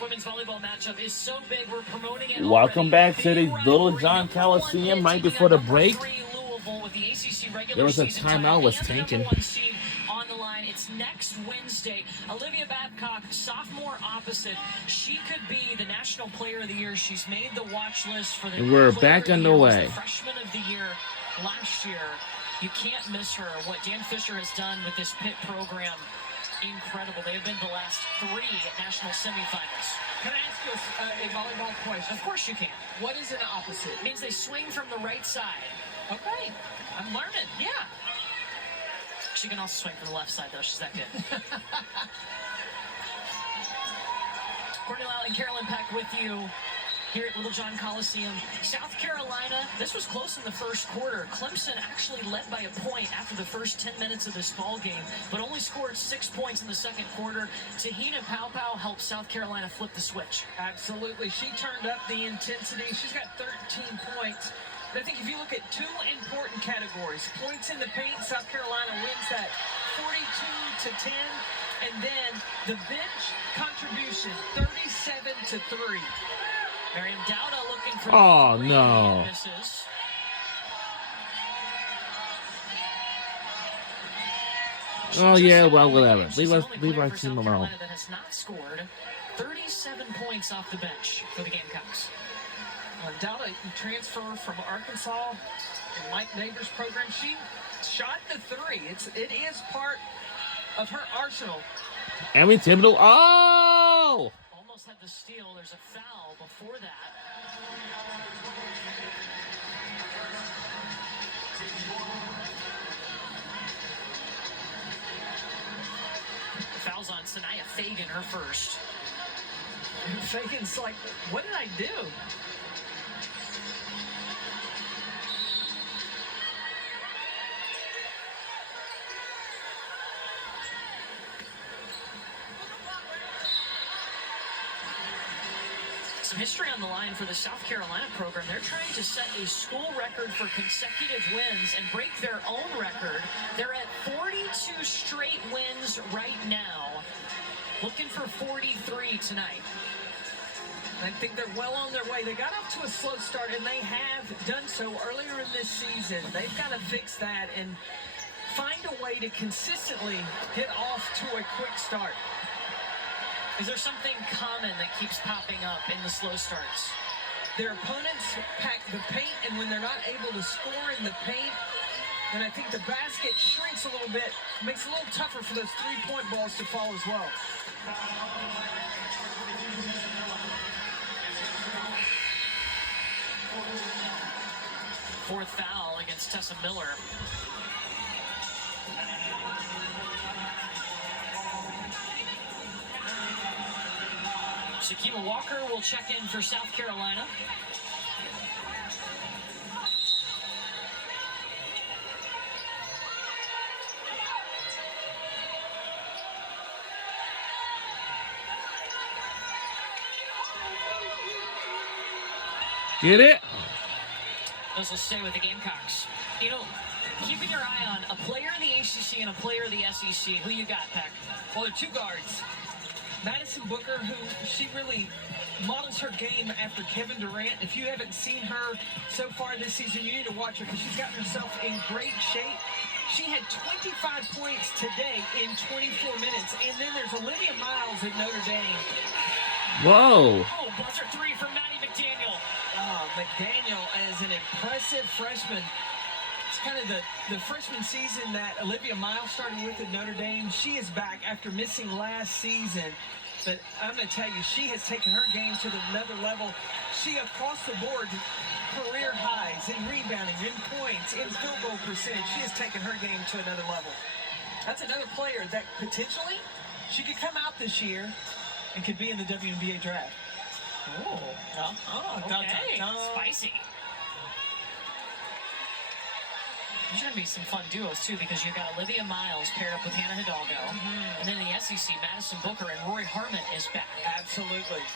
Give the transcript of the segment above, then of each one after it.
Women's volleyball matchup is so big, we're promoting it. Welcome back to the Little John Coliseum. Right before the break, there was a timeout was tanking. On the line, it's next Wednesday. Olivia Babcock, sophomore opposite. She could be the National Player of the Year. She's made the watch list for the. And we're back underway. Freshman of the Year last year. You can't miss her. What Dan Fisher has done with this Pitt program, incredible. They have been the last 3 national semifinals. Can I ask you a volleyball question? Of course you can. What is an opposite? It means they swing from the right side. Okay, I'm learning. Yeah. She can also swing from the left side, though. She's that good. Courtney Lyle and Carolyn Peck with you here at Little John Coliseum. South Carolina, this was close in the first quarter. Clemson actually led by a point after the first 10 minutes of this ball game, but only scored 6 points in the second quarter. Tahina Paopao helped South Carolina flip the switch. Absolutely. She turned up the intensity. She's got 13 points. But I think if you look at 2 important categories, points in the paint, South Carolina wins that 42-10, and then the bench contribution, 37-3. Miriam Dowda looking for oh no. Misses. Oh yeah, well whatever. Leave our team alone. That has not scored 37 points off the bench for the Gamecocks. Dowda transfer from Arkansas and Mike Neighbors' program. She shot the 3. It is part of her arsenal. Amy Thibodeau. Oh! Almost had the steal. There's a foul before that. The foul's on Sanaya Fagan, her first. Fagan's like, what did I do? Some history on the line for the South Carolina program. They're trying to set a school record for consecutive wins and break their own record. They're at 42 straight wins right now. Looking for 43 tonight. I think they're well on their way. They got off to a slow start, and they have done so earlier in this season. They've got to fix that and find a way to consistently get off to a quick start. Is there something common that keeps popping up in the slow starts? Their opponents pack the paint, and when they're not able to score in the paint, then I think the basket shrinks a little bit, makes it a little tougher for those 3-point balls to fall as well. Fourth foul against Tessa Miller. Shakima Walker will check in for South Carolina. Get it? Those will stay with the Gamecocks. You know, keeping your eye on a player in the ACC and a player in the SEC. Who you got, Peck? Well, they're 2 guards. Madison Booker, who she really models her game after Kevin Durant. If you haven't seen her so far this season, you need to watch her because she's gotten herself in great shape. She had 25 points today in 24 minutes. And then there's Olivia Miles at Notre Dame. Whoa. Oh, buzzer 3 from Maddie McDaniel. McDaniel is an impressive freshman. It's kind of the freshman season that Olivia Miles started with at Notre Dame. She is back after missing last season. But I'm going to tell you, she has taken her game to another level. She, across the board, career highs in rebounding, in points, in field goal percentage. She has taken her game to another level. That's another player that potentially she could come out this year and could be in the WNBA draft. Okay. Spicy. There's going to be some fun duos, too, because you've got Olivia Miles paired up with Hannah Hidalgo. Mm-hmm. And then in the SEC, Madison Booker and Rory Harmon is back. Absolutely.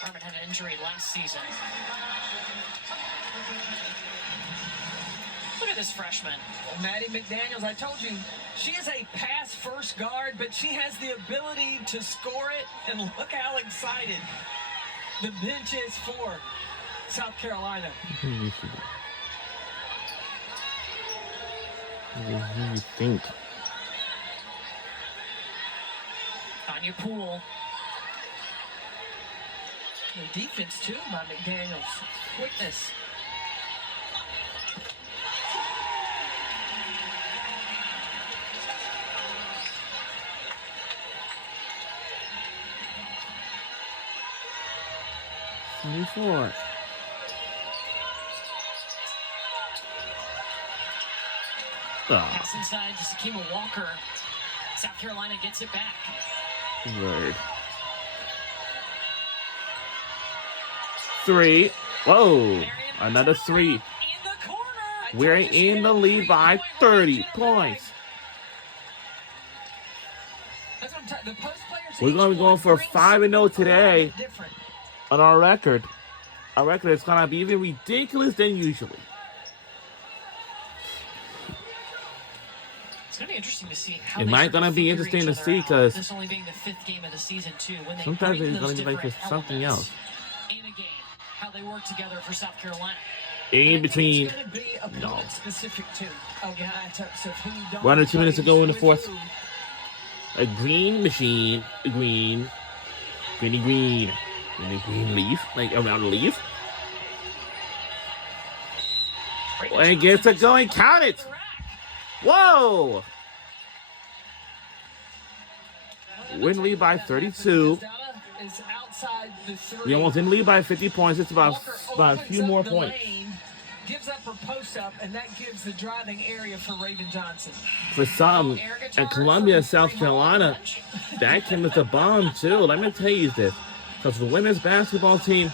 Harmon had an injury last season. Look Look at this freshman. Maddie McDaniels, I told you, she is a pass-first guard, but she has the ability to score it, and look how excited the bench is for South Carolina. What do you think? Tanya Poole. The defense, too, by McDaniels. Quickness. Before. Pass inside to Sakima Walker. South Carolina gets it back. Word. 3. Whoa. Another 3. In the corner. We're in the lead by 30 points. That's what I'm talking. The post players. We're going to be going for 5-0 today on our record. Our record is going to be even ridiculous than usually. It's going to be interesting to see how It might gonna be interesting to see because this only being the 5th game of the season too. When they sometimes bring it's those going to be like for different something elements else. in a game, how they work together for South Carolina. In between. It's going to be opponent specific too. Of the matchups of who 1 or 2 minutes to go in the dominates fourth. who. A green machine. Green. Greeny green. Greeny green leaf. Like around a leaf. And it gets it going. Count it. Whoa. Win lead by 32. Is outside the 3. We almost didn't lead by 50 points. It's about a few more points. Gives up her post up, and that gives the driving area for Raven Johnson. For some, at Columbia, South Carolina, that came as a bomb too. Let me tell you this. Because the women's basketball team,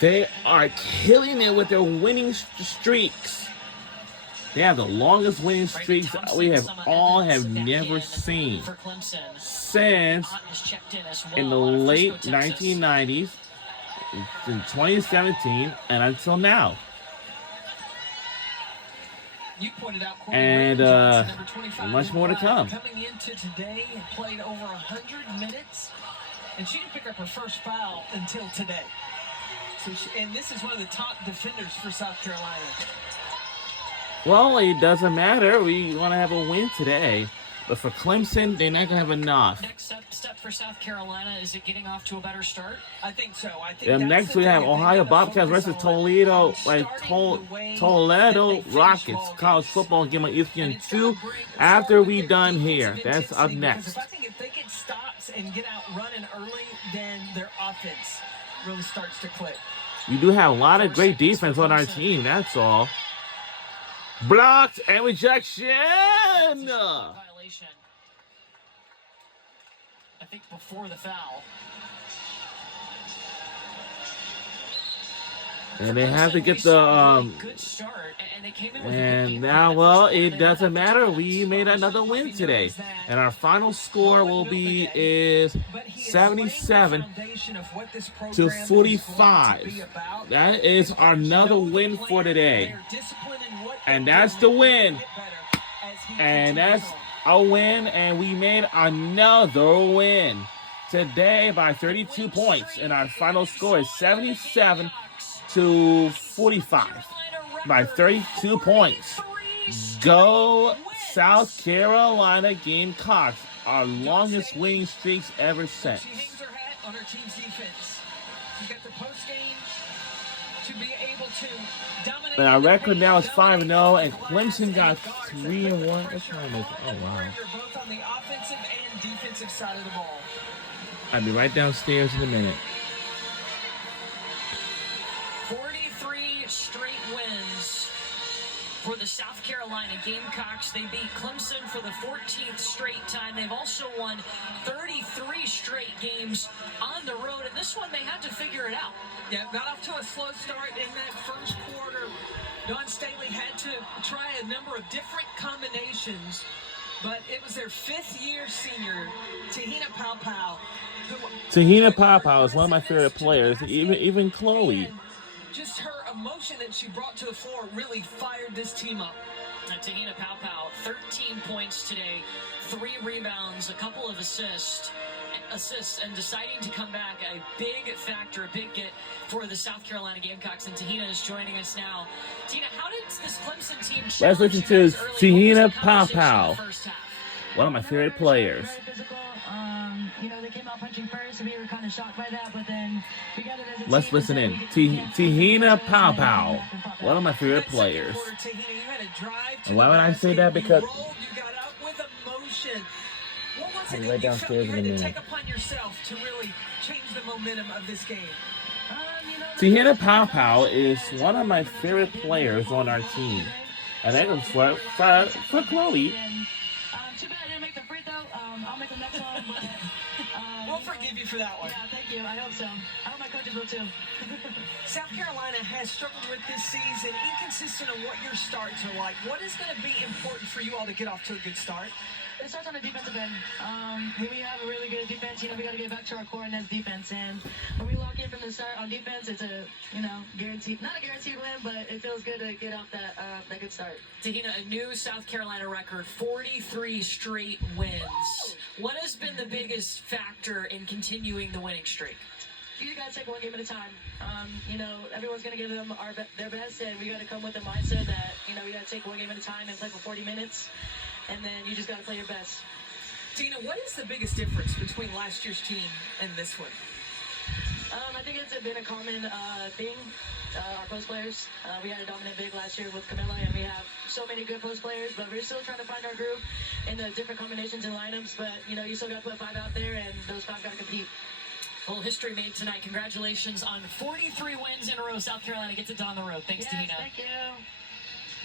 they are killing it with their winning streaks. They have the longest winning streaks we have never seen For Clemson. since in the late 1990s, in 2017, and until now. You pointed out And number 25, much more to come. Coming into today, played over 100 minutes, and she didn't pick up her first foul until today. So and this is one of the top defenders for South Carolina. Well, it doesn't matter. We want to have a win today. But for Clemson, they're not going to have enough. Next step for South Carolina, is it getting off to a better start? I think so. I think And next we have Ohio Bobcats versus Toledo, Toledo Rockets college football game on ESPN 2 after we done here. That's up next. I think if they get stops and get out running early, then their offense really starts to click. We do have a lot of great defense on our team, that's all. Blocked and rejection! Violation. I think before the foul. And they have to get the good start, and they came in with and now, well, it doesn't matter. We made another win today, and our final score will be is 77 to 45. That is another win for today, and that's the win. And that's a win, and we made another win today by 32 points, and our final score is 77 to 45 by 32 points. Go South Carolina Gamecocks, our longest winning streaks ever since. She hangs her hat on her team's defense. You got the post game to be able to dominate. And our record now is 5-0, and Clemson got 3-1. That's right. Oh wow! You're both on the offensive and defensive side of the ball. I'll be right downstairs in a minute. 43 straight wins for the South Carolina Gamecocks. They beat Clemson for the 14th straight time. They've also won 33 straight games on the road, and this one they had to figure it out. Yeah, got off to a slow start in that first quarter. Don Staley had to try a number of different combinations, but it was their fifth-year senior, Tahina Paopao. Tahina Paopao is one of my favorite players, even Chloe. Just her emotion that she brought to the floor really fired this team up. Tahina Paopao, 13 points today, 3 rebounds, a couple of assists, and deciding to come back, a big factor, a big get for the South Carolina Gamecocks. And Tahina is joining us now. Tahina, how did this Clemson team Let's listen to Tahina Paopao, one of my favorite players. Very physical. You know, they came out punching first, and we were kind of shocked by that. But then we got it as a Let's team, listen and in. then we can't Tahina stop it. Paopao, one of my favorite That second players. quarter, Tahina, you had a drive to And why the would I say basket. that? Because you rolled, you got up with emotion. What was I'll it be that right you felt downstairs you in had a to minute. take upon yourself to really change the momentum of this game? You know, Tahina Paopao is one of my favorite players on our team. And that was for Chloe. too bad I didn't make the free throw. I'll make the next one. But, We'll forgive you for that one. yeah, thank you. I hope so. I hope my coaches will too. South Carolina has struggled with this season, inconsistent on what your starts are like. What is going to be important for you all to get off to a good start? It starts on the defensive end. When we have a really good defense, you know, we got to get back to our core, and that's defense. And when we lock in from the start on defense, it's a, you know, guaranteed, not a guaranteed win, but it feels good to get off that good start. Tahina, a new South Carolina record, 43 straight wins. What has been the biggest factor in continuing the winning streak? You got to take one game at a time. You know, everyone's going to give them their best, and we got to come with the mindset that, you know, we got to take one game at a time and play for 40 minutes. And then you just got to play your best. Tina, what is the biggest difference between last year's team and this one? I think it's been a common thing. Our post players. We had a dominant big last year with Camilla, and we have so many good post players, but we're still trying to find our groove in the different combinations and lineups. But, you know, you still got to put 5 out there, and those 5 got to compete. Well, history made tonight. Congratulations on 43 wins in a row. South Carolina gets it done on the road. Thanks, Yes, Tahina. thank you.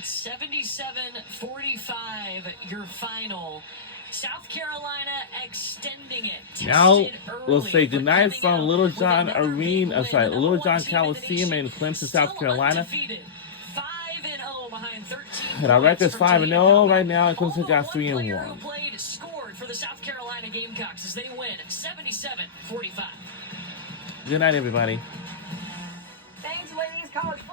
77-45, your final. South Carolina extending it. Now Tested we'll early, say but goodnight coming from out Little with John another big Arena. win. Sorry, The Little number John one team in the Coliseum nation, in Clemson, still South Carolina. undefeated. 5-0 behind 13 And our record's points 5-0 from Tahina right now, and Paopao. Clemson got Although one player 3-1. who played scored for the South Carolina Gamecocks as they win 77-45. Good night, everybody. Thanks, ladies. College